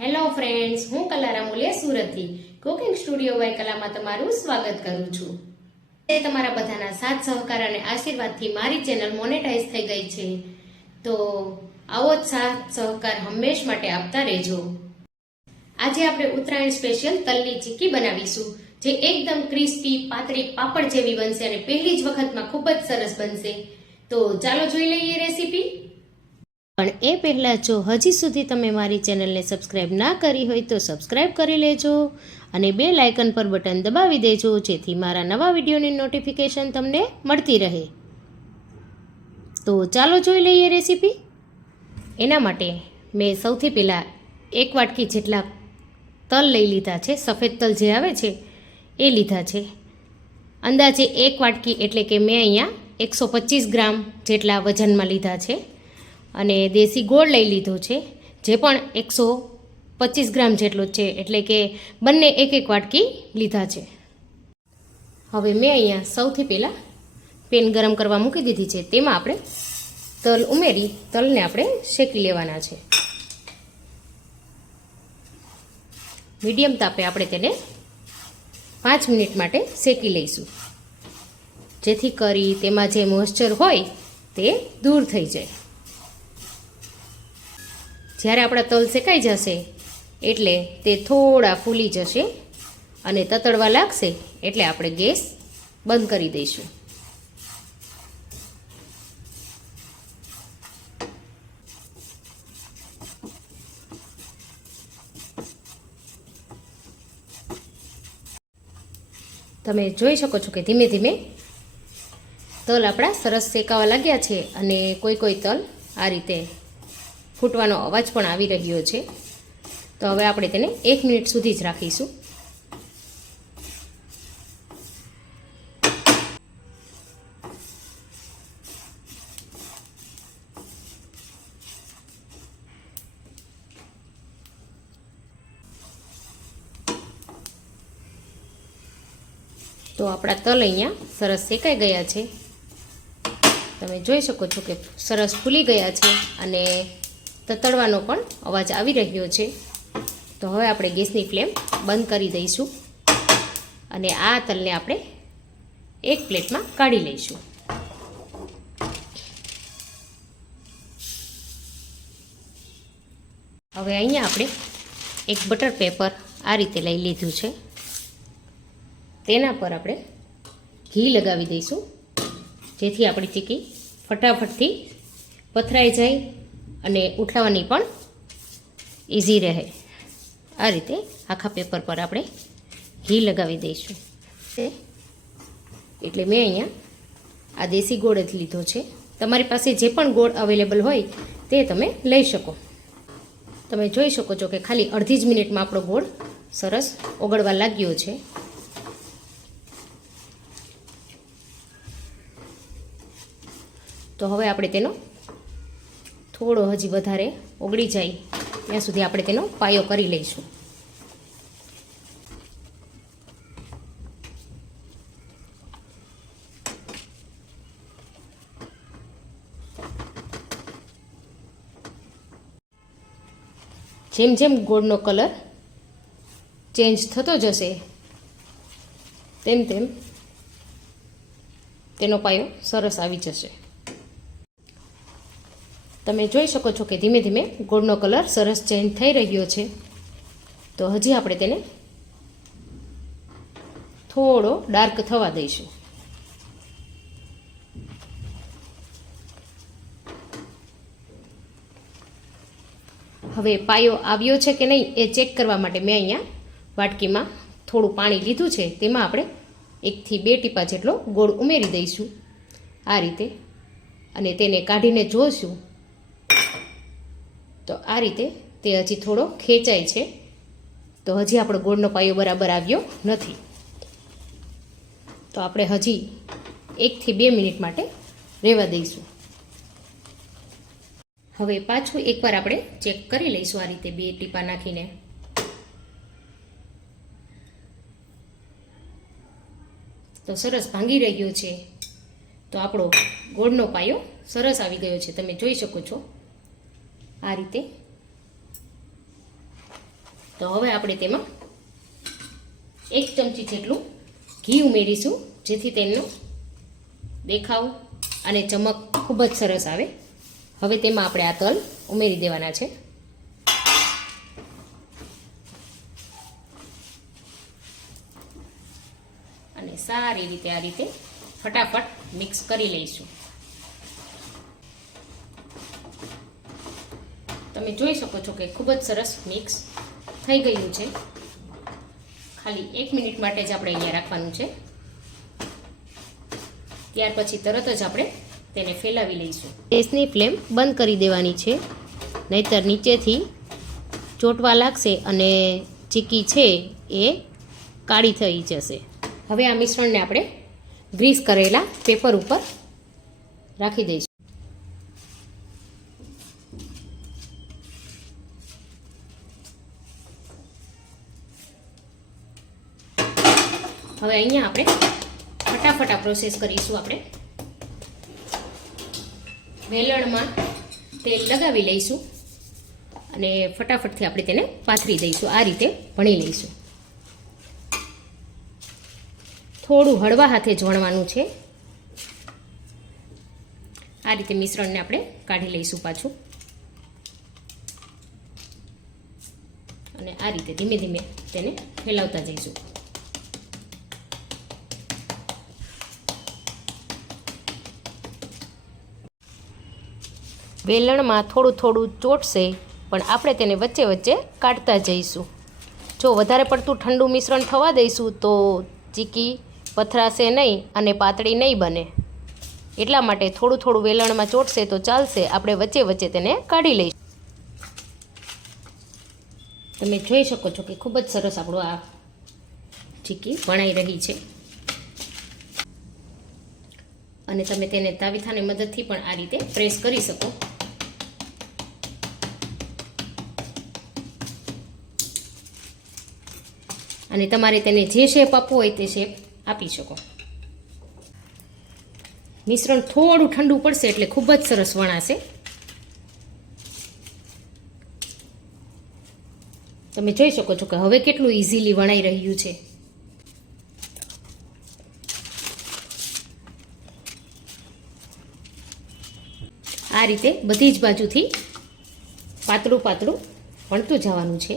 Hello friends, હું કલા રામોલિયા સુરતથી કુકિંગ સ્ટુડિયો બાય કલામાં તમારું સ્વાગત કરું છું. તમારા બધાના સાથ સહકાર અને આશીર્વાદથી મારી ચેનલ મોનેટાઈઝ થઈ ગઈ છે. તો આવો જ સાથ સહકાર હંમેશ માટે આપતા રહેજો. આજે આપણે ઉત્તરાયણ સ્પેશિયલ તલની ચીક્કી બનાવીશું, જે એકદમ ક્રિસ્પી પાતળી પાપડ જેવી બનશે અને પહેલી જ વખતમાં ખૂબ જ સરસ બનશે. તો ચાલો જોઈ લઈએ રેસીપી. પણ એ પહેલાં જો હજી સુધી તમે મારી ચેનલને સબસ્ક્રાઈબ ના કરી હોય તો સબસ્ક્રાઈબ કરી લેજો અને બેલ આઇકન પર બટન દબાવી દેજો, જેથી મારા નવા વિડીયોની નોટિફિકેશન તમને મળતી રહે. તો ચાલો જોઈ લઈએ રેસીપી. એના માટે મેં સૌથી પહેલાં 1 વાટકી જેટલા તલ લઈ લીધા છે. સફેદ તલ જે આવે છે એ લીધા છે. અંદાજે 1 વાટકી એટલે કે મેં અહીંયા 125 ગ્રામ જેટલા વજનમાં લીધા છે. અને દેશી ગોળ લઈ લીધો છે, જે પણ 125 ગ્રામ જેટલો છે, એટલે કે બંને 1 વાટકી લીધા છે. હવે મેં અહીંયા સૌથી પહેલાં પેન ગરમ કરવા મૂકી દીધી છે. તેમાં આપણે તલ ઉમેરી તલને આપણે શેકી લેવાના છે. મીડિયમ તાપે આપણે તેને 5 મિનિટ માટે શેકી લઈશું, જેથી કરી તેમાં જે મોઇસ્ચર હોય તે દૂર થઈ જાય. જ્યારે આપણા તલ શેકાઈ જશે એટલે તે થોડા ફૂલી જશે અને તતડવા લાગશે એટલે આપણે ગેસ બંધ કરી દઈશું. તમે જોઈ શકો છો કે ધીમે ધીમે તલ આપણા સરસ શેકાવા લાગ્યા છે અને કોઈ તલ આ રીતે ફૂટવાનો અવાજ પણ આવી રહ્યો છે. તો હવે આપણે તેને 1 મિનિટ સુધી જ રાખીશું. તો આપણા તલ અહીંયા સરસ શેકાઈ ગયા છે. તમે જોઈ શકો છો કે સરસ ફૂલી ગયા છે અને તતડવાનો પણ અવાજ આવી રહ્યો છે. તો હવે આપણે ગેસની ફ્લેમ બંધ કરી દઈશું અને આ તલને આપણે એક પ્લેટમાં કાઢી લઈશું. હવે અહીંયા આપણે એક બટર પેપર આ રીતે લઈ લીધું છે. તેના પર આપણે ઘી લગાવી દઈશું, જેથી આપણી ચીક્કી ફટાફટથી પથરાઈ જાય અને ઉઠાવવાની પણ ઇઝી રહે. આ રીતે આખા પેપર પર આપણે ઘી લગાવી દઈશું. એટલે મેં અહીંયા આ દેશી ગોળ જ લીધો છે. તમારી પાસે જે પણ ગોળ અવેલેબલ હોય તે તમે લઈ શકો. તમે જોઈ શકો છો કે ખાલી અડધી જ મિનિટમાં આપણો ગોળ સરસ ઓગળવા લાગ્યો છે. તો હવે આપણે તેનો થોડો હજી વધારે ઓગળી જાય ત્યાં સુધી આપણે તેનો પાયો કરી લઈશું. જેમ જેમ ગોળનો કલર ચેન્જ થતો જશે તેમ તેમ તેનો પાયો સરસ આવી જશે. તમે જોઈ શકો છો કે ધીમે ધીમે ગોળનો કલર સરસ ચેન્જ થઈ રહ્યો છે. તો હજી આપણે તેને થોડો ડાર્ક થવા દઈશું. હવે પાયો આવ્યો છે કે નહીં એ ચેક કરવા માટે મેં અહીંયા વાટકીમાં થોડું પાણી લીધું છે. તેમાં આપણે 1 થી 2 ટીપા જેટલો ગોળ ઉમેરી દઈશું આ રીતે, અને તેને કાઢીને જોઈશું. તો આ રીતે તે હજી થોડો ખેંચાય છે. તો હજી આપણો ગોળનો પાયો બરાબર આવ્યો નથી. તો આપણે હજી 1 થી 2 મિનિટ માટે રહેવા દઈશું. હવે પાછું એકવાર આપણે ચેક કરી લઈશું આ રીતે 2 ટીપા નાખીને. તો સરસ ભાંગી રહ્યો છે. તો આપણો ગોળનો પાયો સરસ આવી ગયો છે. તમે જોઈ શકો છો આ રીતે. તો હવે આપણે તેમાં 1 ચમચી જેટલું ઘી ઉમેરીશું, જેથી તેનો દેખાવ અને ચમક ખૂબ જ સરસ આવે. હવે તેમાં આપણે આ તલ ઉમેરી દેવાના છે. અને સારી રીતે આ રીતે ફટાફટ મિક્સ કરી લઈશું. તમે જોઈ શકો છો કે ખૂબ જ સરસ મિક્સ થઈ ગયું છે. ખાલી 1 મિનિટ માટે જ આપણે અહીંયા રાખવાનું છે. ત્યાર પછી તરત જ આપણે તેને ફેલાવી લઈશું. ગેસની ફ્લેમ બંધ કરી દેવાની છે, નહીંતર નીચેથી ચોંટવા લાગશે અને ચીક્કી છે એ કાળી થઈ જશે. હવે આ મિશ્રણને આપણે ગ્રીસ કરેલા પેપર ઉપર રાખી દઈશું. હવે અહીંયા આપણે ફટાફટ આ પ્રોસેસ કરીશું. આપણે વેલણમાં તેલ લગાવી લઈશું અને ફટાફટથી આપણે તેને પાથરી દઈશું. આ રીતે વણી લઈશું. થોડું હળવા હાથે જ વણવાનું છે. આ રીતે મિશ્રણને આપણે કાઢી લઈશું પાછું, અને આ રીતે ધીમે ધીમે તેને ફેલાવતા જઈશું. વેલણમાં થોડું થોડું ચોટશે, પણ આપણે તેને વચ્ચે વચ્ચે કાઢતા જઈશું. જો વધારે પડતું ઠંડુ મિશ્રણ થવા દઈશું તો ચીક્કી પથરાશે નહીં અને પાતળી નહીં બને. એટલા માટે થોડું થોડું વેલણમાં ચોટશે તો ચાલશે. આપણે વચ્ચે વચ્ચે તેને કાઢી લઈશું. તમે જોઈ શકો છો કે ખૂબ જ સરસ આપણું આ ચીક્કી વણાઈ રહી છે. અને તમે તેને તાવીથાની મદદથી પણ આ રીતે પ્રેસ કરી શકો. અને તમારે તેને જે શેપ આપવો હોય તે શેપ આપી શકો. મિશ્રણ થોડું ઠંડુ પડશે એટલે ખૂબ જ સરસ વણાશે. તમે જોઈ શકો છો કે હવે કેટલું ઇઝીલી વણાઈ રહ્યું છે. આ રીતે બધી જ બાજુથી પાતળું પાતળું વણતું જવાનું છે.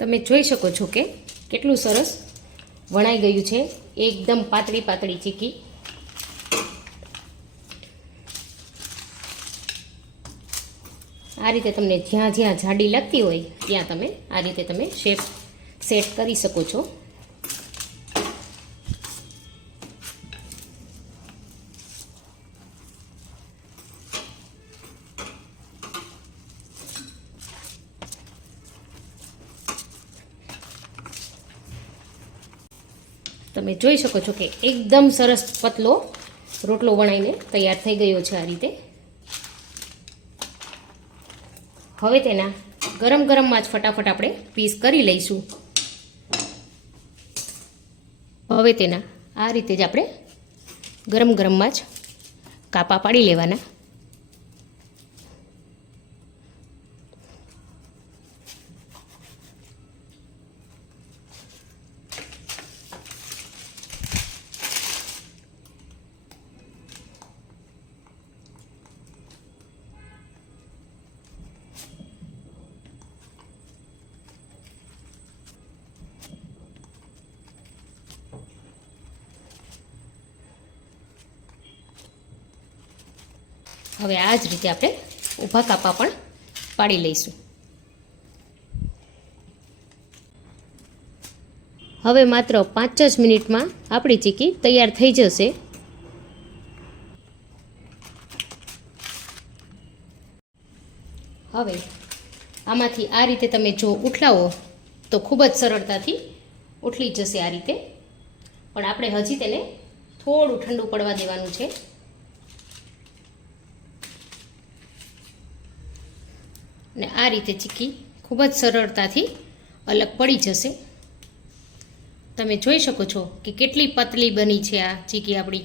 તમે જોઈ શકો છો કે કેટલું સરસ વણાઈ ગયું છે. એકદમ પાતળી પાતળી ચીક્કી. આ રીતે તમને જ્યાં જ્યાં જાડી લાગતી હોય ત્યાં તમે આ રીતે તમે શેપ સેટ કરી શકો છો. તમે જોઈ શકો છો કે એકદમ સરસ પતલો રોટલો વણાઈને તૈયાર થઈ ગયો છે. આ રીતે હવે તેના ગરમ ગરમમાં જ ફટાફટ આપણે પીસ કરી લઈશું. હવે તેના આ રીતે જ આપણે ગરમ ગરમમાં જ કાપા પાડી લેવાના. હવે આ જ રીતે આપણે ઊભા કાપા પણ પાડી લઈશું. હવે માત્ર 5 જ મિનિટમાં આપણી ચીક્કી તૈયાર થઈ જશે. હવે આમાંથી આ રીતે તમે જો ઉઠલાવો તો ખૂબ જ સરળતાથી ઉઠલી જશે આ રીતે. પણ આપણે હજી તેને થોડું ઠંડુ પડવા દેવાનું છે. અને આ રીતે ચીક્કી ખૂબ જ સરળતાથી અલગ પડી જશે. તમે જોઈ શકો છો કે કેટલી પતલી બની છે આ ચીકી આપણી.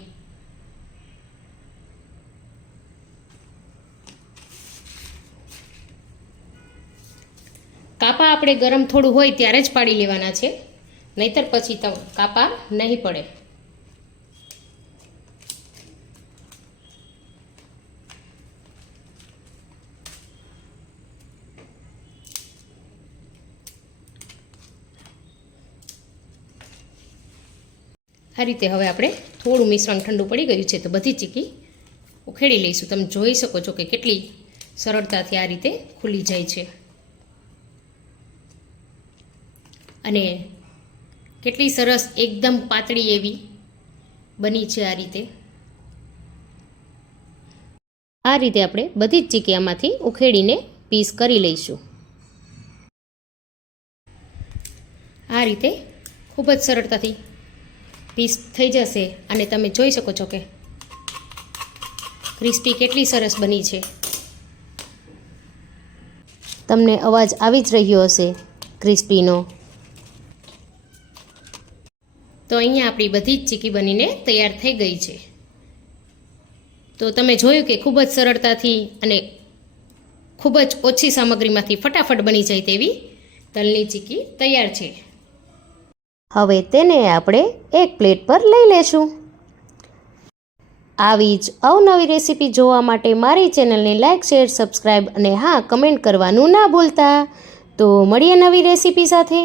કાપા આપણે ગરમ થોડું હોય ત્યારે જ પાડી લેવાના છે, નહીતર પછી કાપા નહીં પડે. આ રીતે હવે આપણે થોડું મિશ્રણ ઠંડુ પડી ગયું છે તો બધી ચીકી ઉખેડી લઈશું. તમે જોઈ શકો છો કે કેટલી સરળતાથી આ રીતે ખુલી જાય છે અને કેટલી સરસ એકદમ પાતળી એવી બની છે. આ રીતે આપણે બધી જ ચીકી આમાંથી ઉખેડીને પીસ કરી લઈશું. આ રીતે ખૂબ જ સરળતાથી પીસ થઈ જશે અને તમે જોઈ શકો છો કે ક્રિસ્પી કેટલી સરસ બની છે. તમને અવાજ આવી જ રહ્યો હશે ક્રિસ્પીનો. તો અહીંયા આપણી બધી જ ચીકી બનીને તૈયાર થઈ ગઈ છે. તો તમે જોયું કે ખૂબ જ સરળતાથી અને ખૂબ જ ઓછી સામગ્રીમાંથી ફટાફટ બની જાય તેવી તલની ચીકી તૈયાર છે. હવે તેને આપણે એક પ્લેટ પર લઈ લેશું. આવી જ અવનવી રેસીપી જોવા માટે મારી ચેનલને લાઇક, શેર, સબસ્ક્રાઈબ અને હા, કમેન્ટ કરવાનું ના ભૂલતા. તો મળીએ નવી રેસીપી સાથે.